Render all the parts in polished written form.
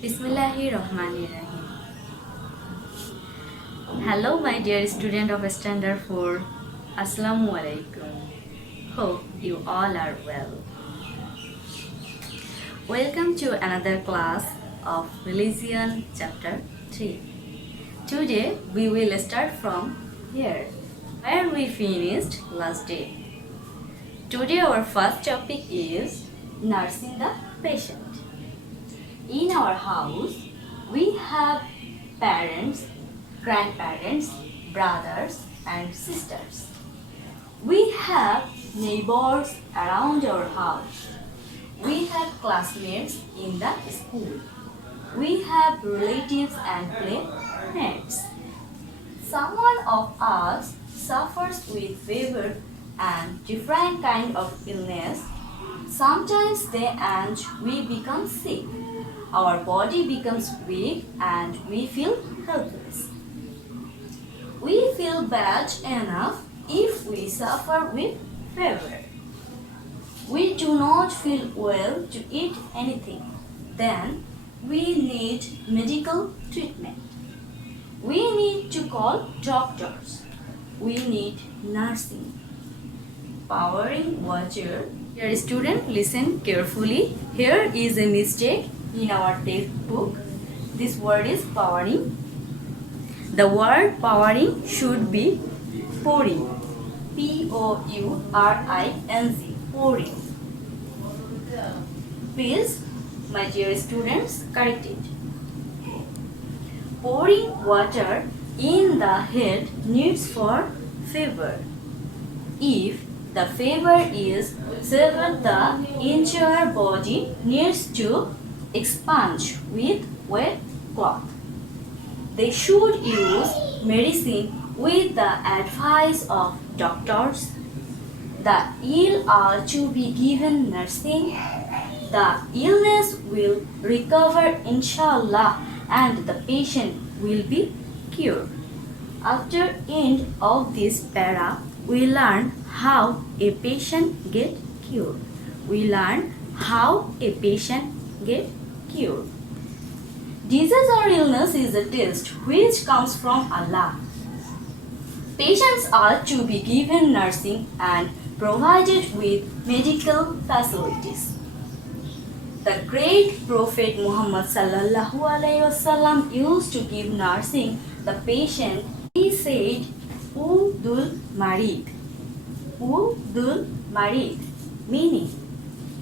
Bismillahirrahmanirrahim. Hello, my dear student of Standard 4. Assalamu alaikum. Hope you all are well. Welcome to another class of Religion Chapter 3. Today we will start from here, where we finished last day. Today our first topic is nursing the patient. In our house, we have parents, grandparents, brothers and sisters. We have neighbors around our house. We have classmates in the school. We have relatives and playmates. Someone of us suffers with fever and different kind of illness. Sometimes they and we become sick. Our body becomes weak and we feel helpless. We feel bad enough if we suffer with fever. We do not feel well to eat anything. Then we need medical treatment. We need to call doctors. We need nursing. Powering water. Dear student, listen carefully. Here is a mistake in our textbook. This word is powering. The word powering should be pouring. Pouring. Pouring. Please, my dear students, correct it. Pouring water in the head needs for fever. If the fever is severe, the entire body needs to expunge with wet cloth. They should use medicine with the advice of doctors. The ill are to be given nursing. The illness will recover inshallah and the patient will be cured. After end of this para, we learn how a patient get cured. We learn how a patient get cured. Disease or illness is a test which comes from Allah. Patients are to be given nursing and provided with medical facilities. The great Prophet Muhammad sallallahu alaihi wasallam used to give nursing the patient. He said, Udul Marid. Udul Marid, meaning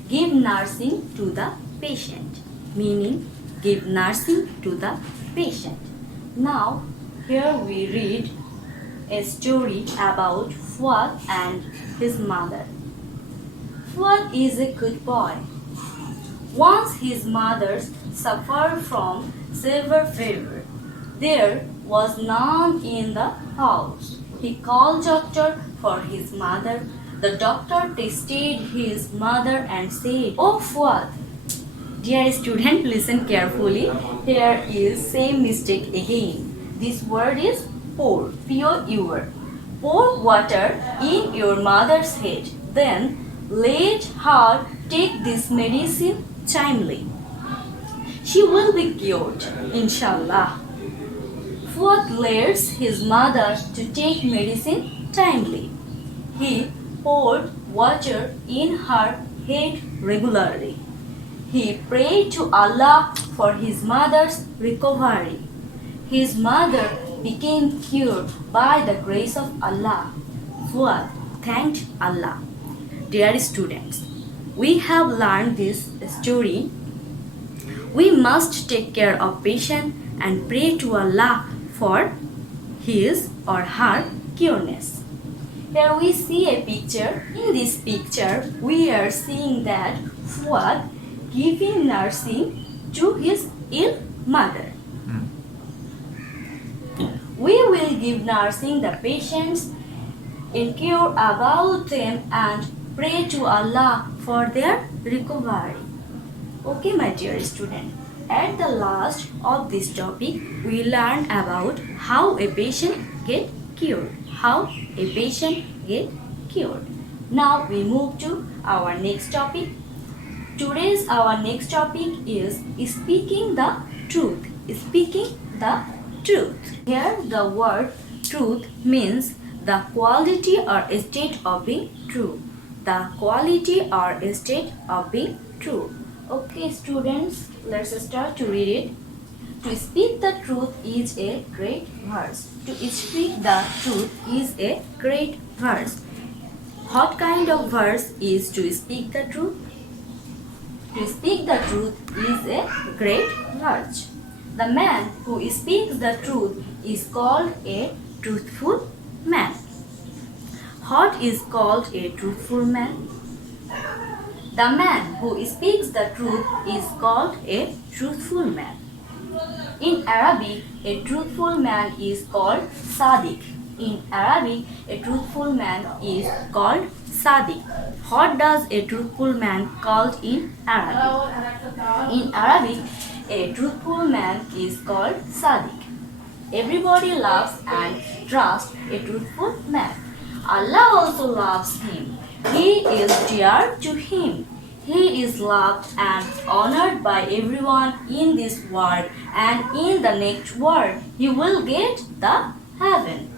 give nursing to the patient. Meaning give nursing to the patient. Now, here we read a story about Fuad and his mother. Fuad is a good boy. Once his mother suffered from severe fever. There was none in the house. He called doctor for his mother. The doctor tested his mother and said, "Oh Fuad." Dear student, listen carefully. Here is same mistake again. This word is pour. Pour. Pour water in your mother's head. Then let her take this medicine timely. She will be cured, inshallah. Fuad leads his mother to take medicine timely. He poured water in her head regularly. He prayed to Allah for his mother's recovery. His mother became cured by the grace of Allah. Fuad thanked Allah. Dear students, we have learned this story. We must take care of patient and pray to Allah for his or her cureness. Here we see a picture. In this picture, we are seeing that Fuad giving nursing to his ill mother. We will give nursing the patients, inquire about them and pray to Allah for their recovery. Okay, my dear student. At the last of this topic, we learn about how a patient get cured. How a patient get cured. Now we move to our next topic. Today's our next topic is speaking the truth. Speaking the truth. Here the word truth means the quality or state of being true. The quality or state of being true. Okay students, let's start to read it. To speak the truth is a great verse. To speak the truth is a great verse. What kind of verse is to speak the truth? To speak the truth is a great verse. The man who speaks the truth is called a truthful man. What is called a truthful man? The man who speaks the truth is called a truthful man. In Arabic, a truthful man is called Sadiq. In Arabic, a truthful man is called Sadiq. What does a truthful man called in Arabic? In Arabic, a truthful man is called Sadiq. Everybody loves and trusts a truthful man. Allah also loves him. He is dear to him. He is loved and honored by everyone in this world, and in the next world he will get the heaven.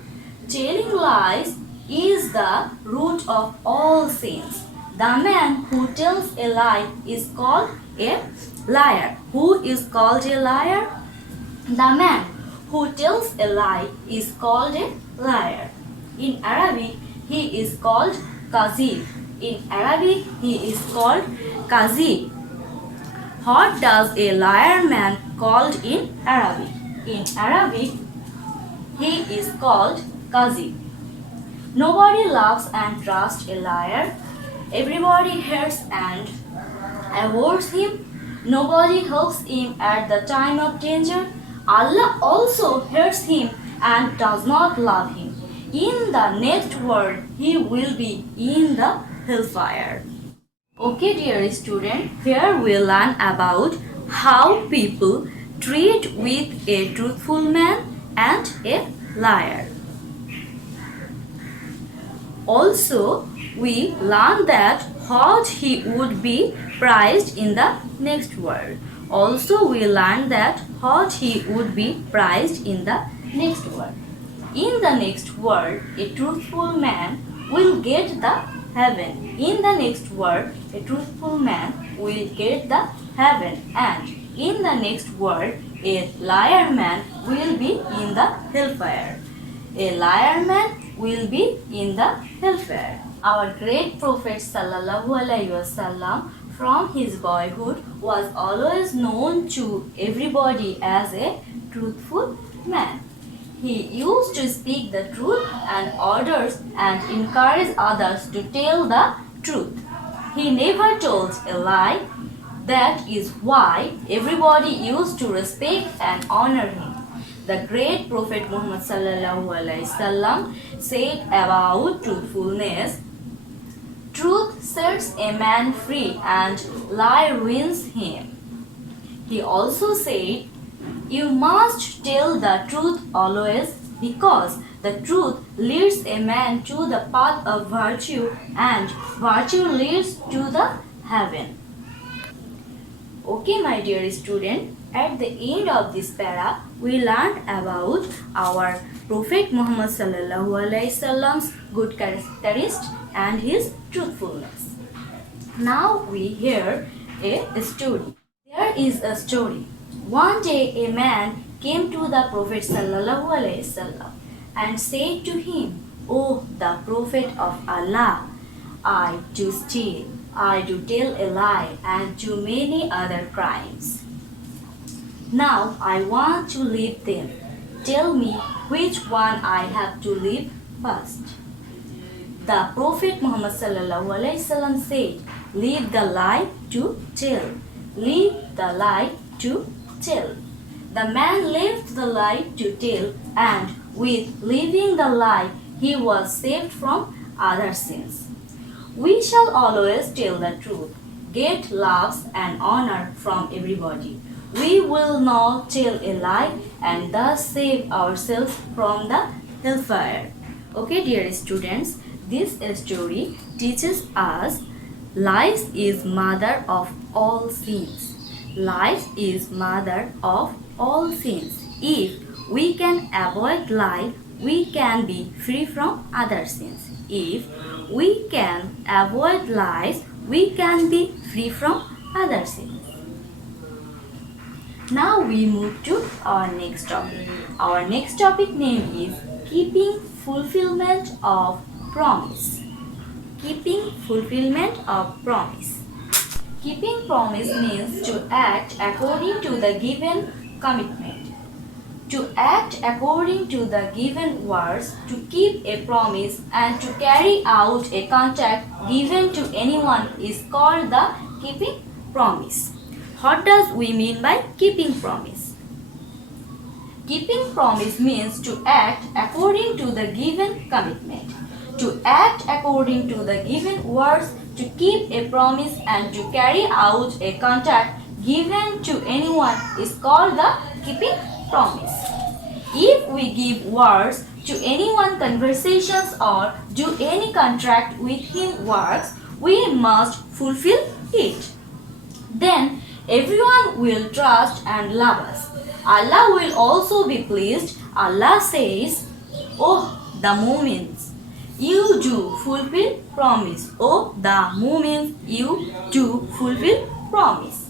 Telling lies is the root of all sins. The man who tells a lie is called a liar. Who is called a liar? The man who tells a lie is called a liar. In Arabic, he is called Kazib. In Arabic, he is called Kazib. What does a liar man called in Arabic? In Arabic, he is called Kazib. Nobody loves and trusts a liar. Everybody hates and avoids him. Nobody helps him at the time of danger. Allah also hates him and does not love him. In the next world, he will be in the hellfire. Okay, dear student, here we learn about how people treat with a truthful man and a liar. Also, we learn that what he would be prized in the next world. Also, we learn that what he would be prized in the next world. In the next world, a truthful man will get the heaven. In the next world, a truthful man will get the heaven. And in the next world, a liar man will be in the hellfire. A liar man will be in the hellfire. Our great Prophet Sallallahu Alaihi Wasallam from his boyhood was always known to everybody as a truthful man. He used to speak the truth and orders and encourage others to tell the truth. He never told a lie. That is why everybody used to respect and honor him. The great Prophet Muhammad Sallallahu Alaihi Wasallam said about truthfulness, "Truth sets a man free and lie ruins him." He also said, "You must tell the truth always, because the truth leads a man to the path of virtue, and virtue leads to the heaven." Okay, my dear student, at the end of this para, we learned about our Prophet Muhammad Sallallahu Alaihi Wasallam's good characteristics and his truthfulness. Now we hear a story. There is a story. One day a man came to the Prophet Sallallahu Alaihi Wasallam and said to him, "O the Prophet of Allah, I do steal, I do tell a lie and do many other crimes. Now I want to leave them. Tell me which one I have to leave first." The Prophet Muhammad Sallallahu Alaihi Wasallam said, "Leave the lie to tell. Leave the lie to tell." The man left the lie to tell, and with leaving the lie, he was saved from other sins. We shall always tell the truth, get loves and honor from everybody. We will not tell a lie and thus save ourselves from the hellfire. Okay, dear students, this story teaches us Lies is mother of all sins. Lies is mother of all sins. If we can avoid lie, we can be free from other sins. If we can avoid lies, we can be free from other sins. Now we move to our next topic. Our next topic name is keeping fulfillment of promise. Keeping fulfillment of promise. Keeping promise means to act according to the given commitment. To act according to the given words, to keep a promise and to carry out a contract given to anyone is called the keeping promise. What does we mean by keeping promise? Keeping promise means to act according to the given commitment. To act according to the given words, to keep a promise and to carry out a contract given to anyone is called the keeping promise. If we give words to anyone, conversations or do any contract with him works, we must fulfill it. Then everyone will trust and love us. Allah will also be pleased. Allah says, "Oh, the Mu'mins, you do fulfill promise. Oh, the Mu'mins, you do fulfill promise."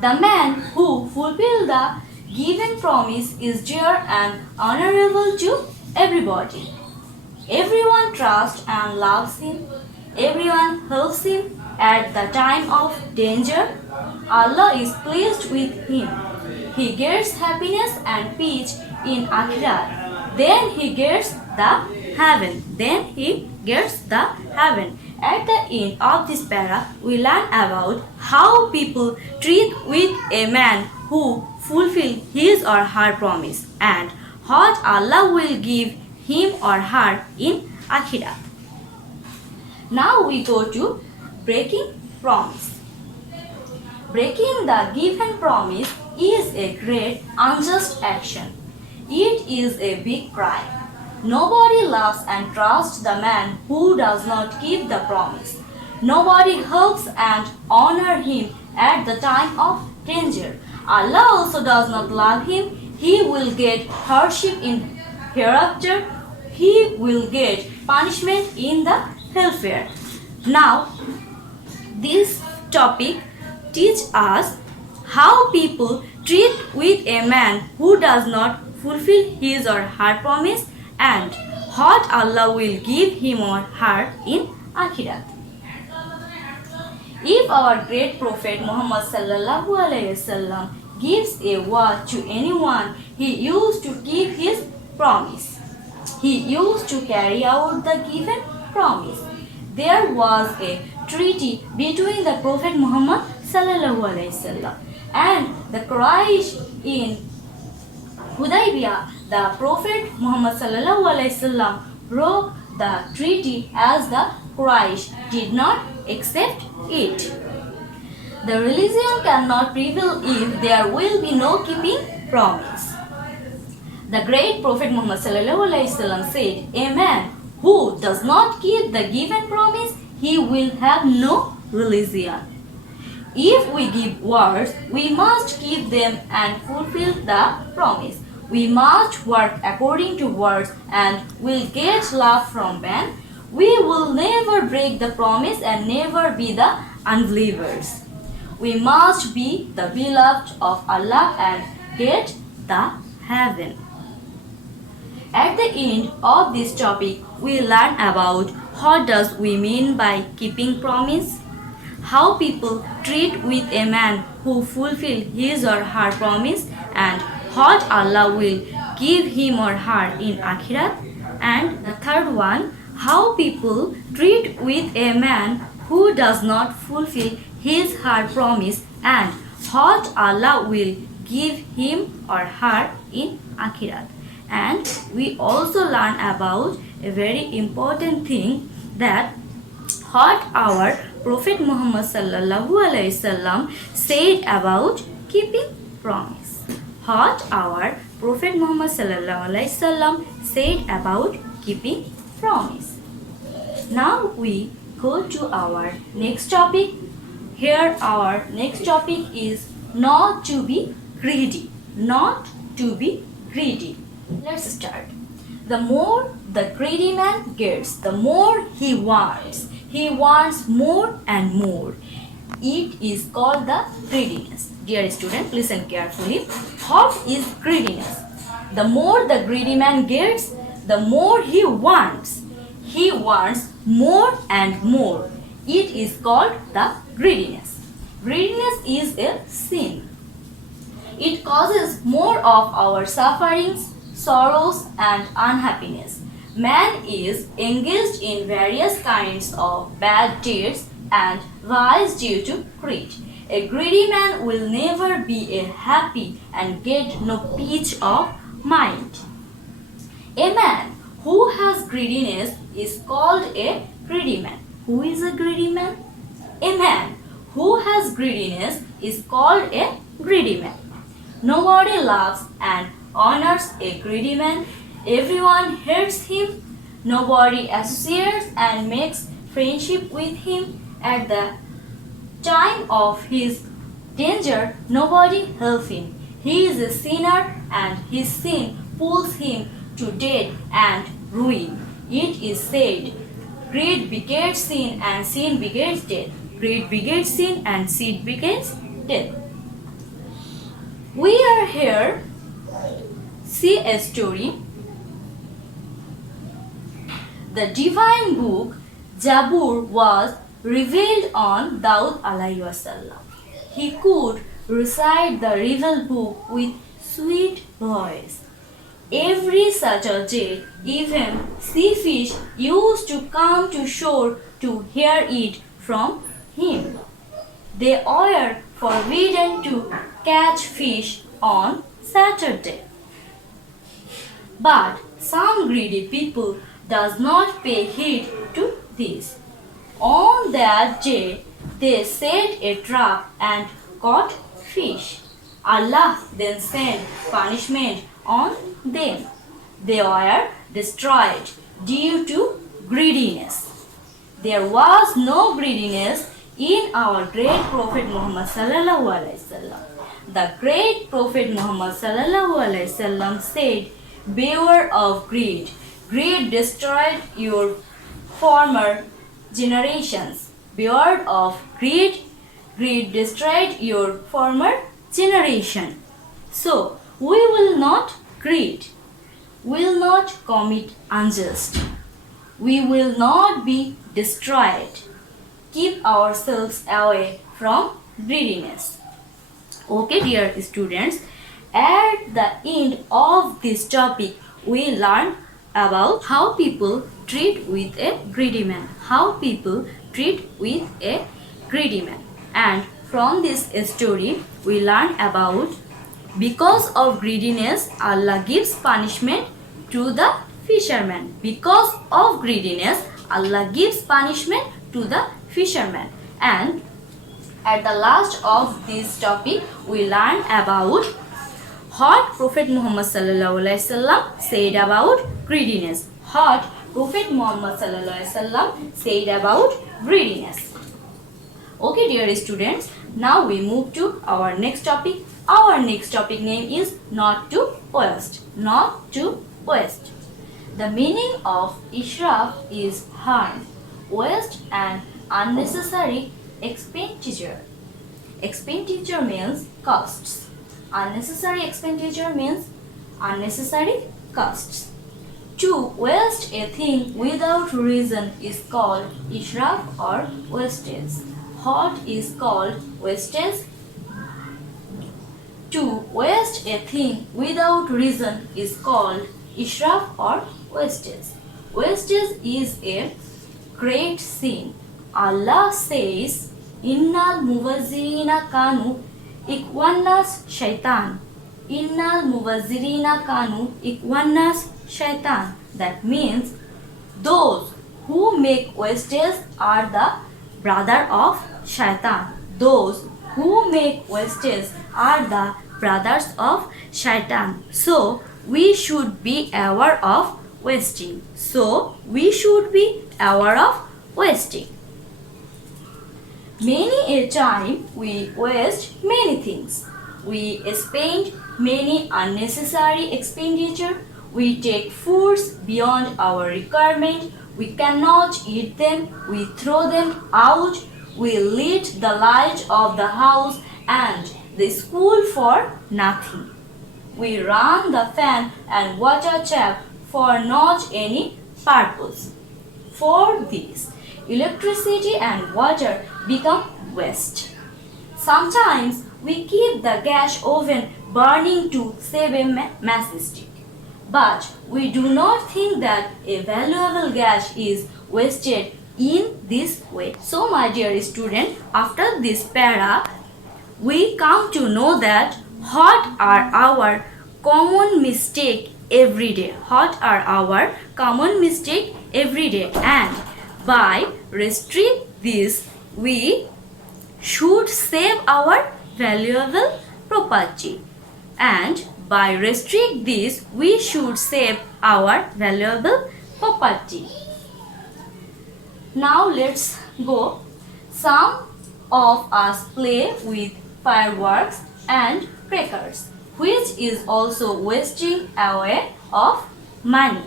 The man who fulfills the given promise is dear and honorable to everybody. Everyone trusts and loves him. Everyone helps him at the time of danger. Allah is pleased with him. He gets happiness and peace in Akhirat. Then he gets the heaven. At the end of this para, we learn about how people treat with a man who fulfill his or her promise and what Allah will give him or her in Akhirat. Now we go to breaking promise. Breaking the given promise is a great unjust action. It is a big crime. Nobody loves and trusts the man who does not keep the promise. Nobody helps and honors him at the time of danger. Allah also does not love him. He will get hardship in hereafter. He will get punishment in the hellfire. Now, this topic teaches us how people treat with a man who does not fulfill his or her promise and what Allah will give him or her in Akhirat. If our great Prophet Muhammad sallallahu alaihi wasallam gives a word to anyone, he used to keep his promise. He used to carry out the given promise. There was a treaty between the Prophet Muhammad sallallahu alaihi wasallam and the Quraysh in Hudaybiyah. The Prophet Muhammad sallallahu alaihi wasallam broke the treaty as the Quraysh did not accept it. The religion cannot prevail if there will be no keeping promise. The great Prophet Muhammad sallallahu alaihi wasallam said, "A man who does not keep the given promise, he will have no religion." If we give words, we must keep them and fulfill the promise. We must work according to words and will get love from men. We will never break the promise and never be the unbelievers. We must be the beloved of Allah and get the heaven. At the end of this topic, we learn about what does we mean by keeping promise, how people treat with a man who fulfill his or her promise, and what Allah will give him or her in Akhirat. And the third one, how people treat with a man who does not fulfill his or her promise and what Allah will give him or her in Akhirat. And we also learn about a very important thing, that what our Prophet Muhammad sallallahu alaihi wasallam said about keeping promise. What our Prophet Muhammad sallallahu alaihi wasallam said about keeping promise. Now we go to our next topic. Here our next topic is not to be greedy. Not to be greedy. Let's start. The more the greedy man gets, the more he wants. He wants more and more. It is called the greediness. Dear student, listen carefully. What is greediness? The more the greedy man gets, the more he wants. He wants more and more. It is called the greediness. Greediness is a sin. It causes more of our sufferings, sorrows, and unhappiness. Man is engaged in various kinds of bad deeds and vice due to greed. A greedy man will never be a happy and get no peace of mind. A man who has greediness is called a greedy man. Who is a greedy man? A man who has greediness is called a greedy man. Nobody loves and honors a greedy man. Everyone hates him. Nobody associates and makes friendship with him. At the time of his danger, nobody helps him. He is a sinner and his sin pulls him to death and ruin. It is said, greed begets sin and sin begets death. Greed begets sin and sin begets death. We are here see a story. The divine book Zabur was revealed on Daud alayhi wasallam. He could recite the revealed book with sweet voice. Every Saturday, even sea fish used to come to shore to hear it from him. They were forbidden to catch fish on Saturday. But some greedy people does not pay heed to this. On that day, they set a trap and caught fish. Allah then sent punishment on them. They were destroyed due to greediness. There was no greediness in our great Prophet Muhammad sallallahu alaihi wasallam. The great Prophet Muhammad sallallahu alaihi wasallam said, "Beware of greed. Greed destroyed your former generations. Beware of greed. Greed destroyed your former generation." So, we will not greed. Will not commit unjust. We will not be destroyed. Keep ourselves away from greediness. Okay, dear students, at the end of this topic, we learn about how people treat with a greedy man. How people treat with a greedy man. And from this story, we learn about because of greediness, Allah gives punishment to the fisherman. Because of greediness, Allah gives punishment to the fisherman. And at the last of this topic, we learn about what Prophet Muhammad sallallahu alaihi wasallam said about greediness. What Prophet Muhammad sallallahu alaihi wasallam said about greediness. Okay, dear students, now we move to our next topic. Our next topic name is not to waste. Not to waste. The meaning of israf is harm, waste and unnecessary expenditure. Expenditure means costs. Unnecessary expenditure means unnecessary costs. To waste a thing without reason is called israf or wastage. What is called wastage? To waste a thing without reason is called israf or wastage. Wastage is a great sin. Allah says, "Innal muwazzirina kanu ikwannas shaitan." Innal muwazzirina kanu ikwannas shaitan. That means those who make wastage are the brother of shaitan. Those who make wastage are the brothers of shaitan. So we should be aware of wasting. So we should be aware of wasting. Many a time we waste many things. We spend many unnecessary expenditure. We take foods beyond our requirement. We cannot eat them. We throw them out. We lit the light of the house and the school for nothing. We run the fan and water tap for not any purpose. For this, electricity and water become waste. Sometimes we keep the gas oven burning to save a matchstick. But we do not think that a valuable gas is wasted in this way. So my dear student, after this para, we come to know that what are our common mistake every day. What are our common mistake every day, and by restrict this we should save our valuable property, and by restrict this we should save our valuable property. Now let's go. Some of us play with fireworks and crackers, which is also wasting away of money.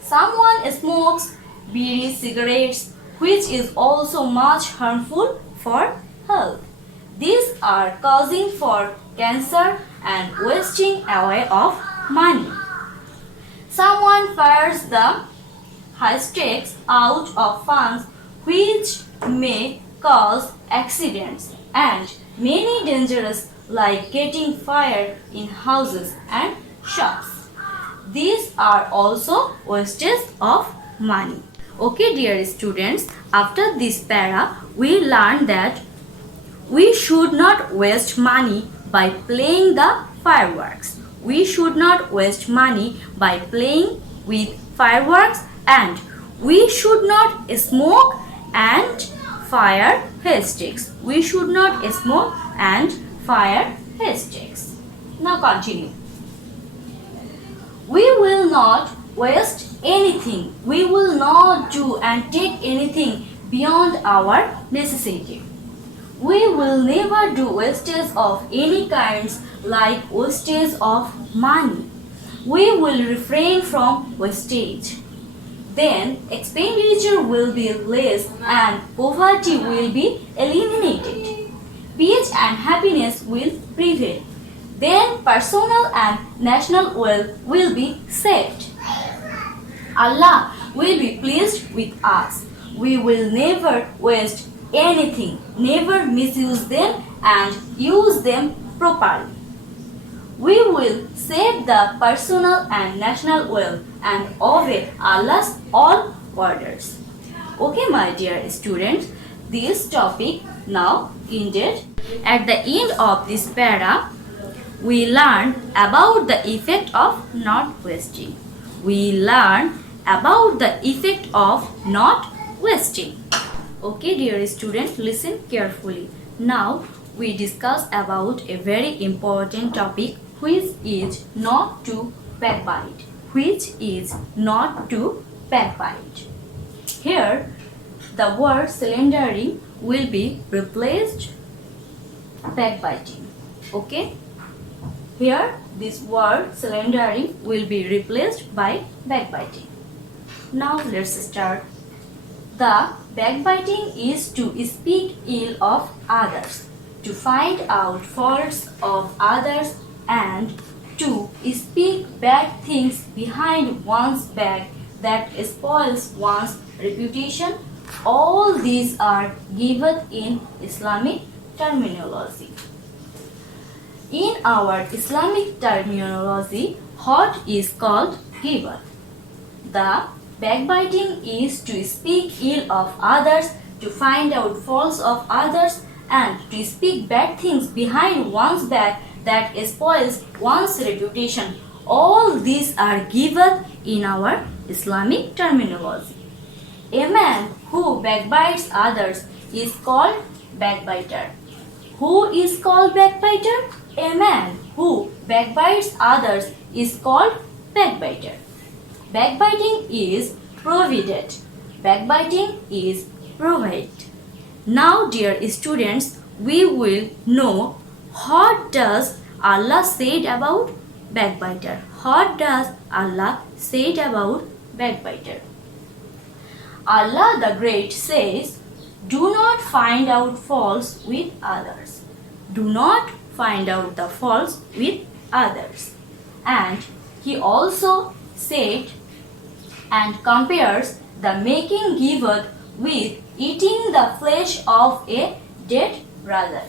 Someone smokes bidi cigarettes, which is also much harmful for health. These are causing for cancer and wasting away of money. Someone fires the hysterics out of funds, which may cause accidents and many dangerous like getting fire in houses and shops. These are also wastage of money. Okay dear students, after this para we learned that we should not waste money by playing the fireworks. We should not waste money by playing with fireworks, and we should not smoke and fire haystacks. We should not smoke and fire haystacks. Now continue. We will not waste anything. We will not do and take anything beyond our necessity. We will never do wastage of any kinds like wastage of money. We will refrain from wastage. Then expenditure will be less and poverty will be eliminated. Peace and happiness will prevail. Then personal and national wealth will be saved. Allah will be pleased with us. We will never waste anything, never misuse them and use them properly. We will save the personal and national wealth and obey Allah's all orders. Okay, my dear students, this topic now ended. At the end of this para, we learned about the effect of not wasting. We learned about the effect of not wasting. Okay, dear students, listen carefully. Now we discuss about a very important topic, which is not to backbite. Which is not to backbite. Here, the word slandering will be replaced backbiting. Okay? Here, this word slandering will be replaced by backbiting. Now let's start. The backbiting is to speak ill of others, to find out faults of others, and to speak bad things behind one's back that spoils one's reputation. All these are given in Islamic terminology. In our Islamic terminology, what is called ghibah. The backbiting is to speak ill of others, to find out faults of others, and to speak bad things behind one's back that spoils one's reputation. All these are given in our Islamic terminology. A man who backbites others is called backbiter. Who is called backbiter? A man who backbites others is called backbiter. Backbiting is prohibited. Backbiting is prohibited. Now, dear students, we will know what does Allah said about backbiter. What does Allah said about backbiter? Allah the Great says, "Do not find out faults with others." Do not find out the faults with others. And He also said and compares the making giveth with eating the flesh of a dead brother.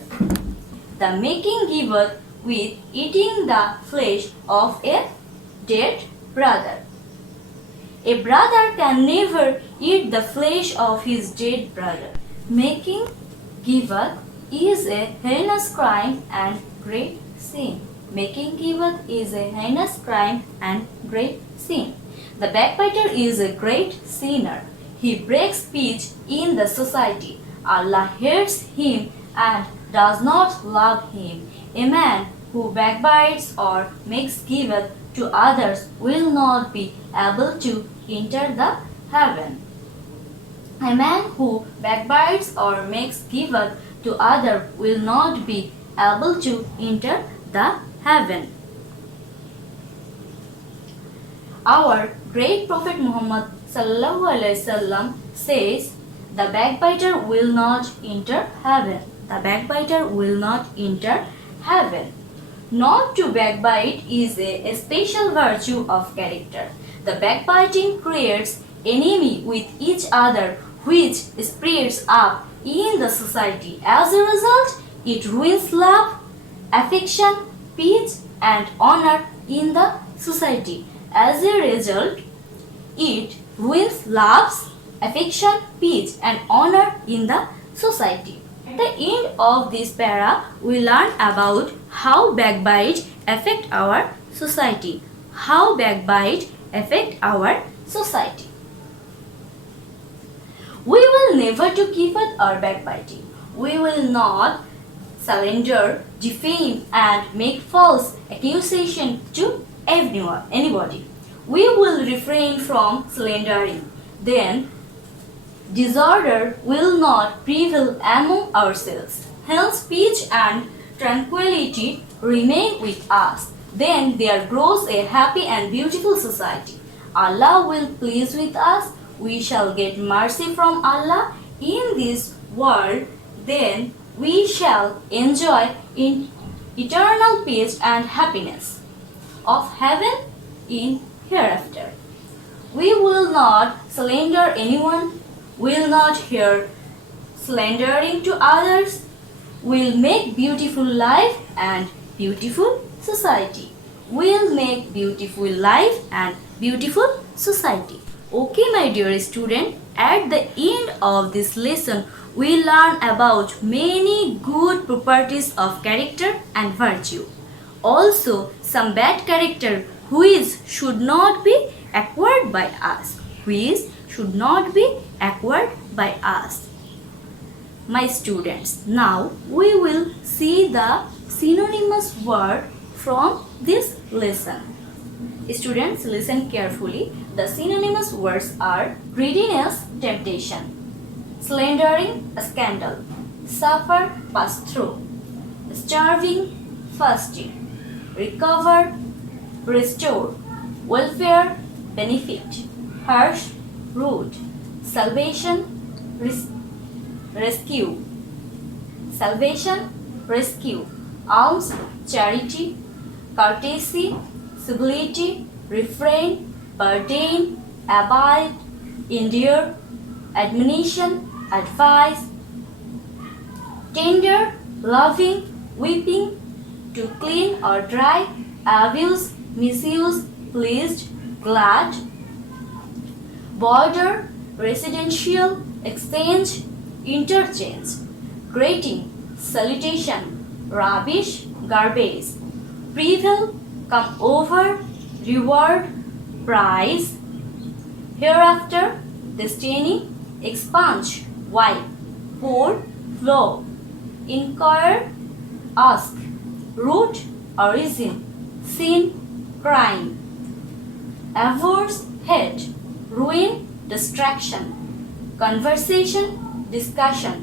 The making giveth with eating the flesh of a dead brother. A brother can never eat the flesh of his dead brother. Making giveth is a heinous crime and great sin. Making giveth is a heinous crime and great sin. The backbiter is a great sinner. He breaks peace in the society. Allah hates him and does not love him. A man who backbites or makes giveth to others will not be able to enter the heaven. A man who backbites or makes giveth to others will not be able to enter the heaven. Our great Prophet Muhammad sallallahu alaihi wasallam says, "The backbiter will not enter heaven." The backbiter will not enter heaven. Not to backbite is a special virtue of character. The backbiting creates enemy with each other, which spreads up in the society. As a result, it ruins love, affection, peace, and honor in the society. As a result, it ruins love, affection, peace, and honor in the society. At the end of this para, we learn about how backbite affect our society. How backbite affect our society. We will never to keep up our backbiting. We will not slander, defame, and make false accusation to anybody. We will refrain from slandering. Then disorder will not prevail among ourselves. Hence peace and tranquility remain with us. Then there grows a happy and beautiful society. Allah will please with us. We shall get mercy from Allah in this world. Then we shall enjoy in eternal peace and happiness of heaven in hereafter. We will not slander anyone, will not hear slandering to others, will make beautiful life and beautiful society. Will make beautiful life and beautiful society. Okay, my dear student, at the end of this lesson, we learn about many good properties of character and virtue. Also, some bad character which should not be acquired by us. Which should not be acquired by us. My students, now we will see the synonymous word from this lesson. Students, listen carefully. The synonymous words are greediness, temptation; slandering, scandal; suffer, pass through; starving, fasting; recover, restore; welfare, benefit; harsh, rude; salvation, rescue; salvation, rescue; alms, charity; courtesy, civility; refrain, burden; abide, endure; admonition, advice; tender, loving; weeping; to clean or dry; abuse, misuse; pleased, glad; border, residential; exchange, interchange; greeting, salutation; rubbish, garbage; prevail, come over; reward, prize; hereafter, destiny; expunge, wipe; pour, flow; inquire, ask; root, origin; sin, crime; avarice, hate; ruin, distraction; conversation, discussion;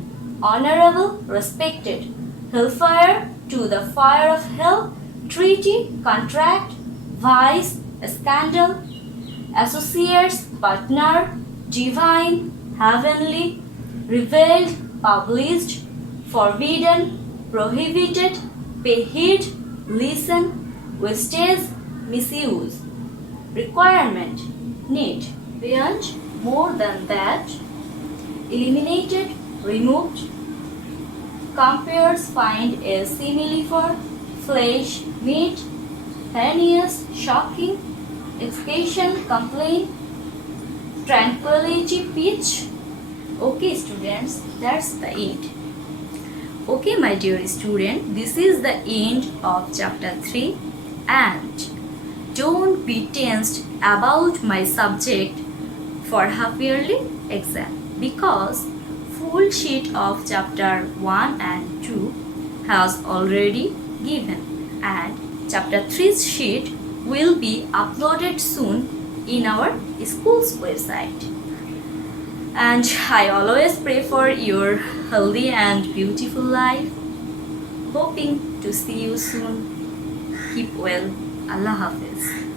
honorable, respected, hellfire to the fire of hell, treaty, contract, vice, scandal, associates, partner, divine, heavenly, revealed, published, forbidden, prohibited, pay heed, listen, wastage, misuse, requirement, need, beyond, more than that, eliminated, removed, compares find a simile for flesh, meat, heinous, shocking, expression, complaint, tranquility, peace. Okay, students, that's the end. Okay, my dear student, this is the end of chapter 3, and don't be tensed about my subject for half yearly exam, because full sheet of chapter 1 and 2 has already given, and chapter 3's sheet will be uploaded soon in our school's website. And I always pray for your healthy and beautiful life. Hoping to see you soon. Keep well. Allah Hafiz.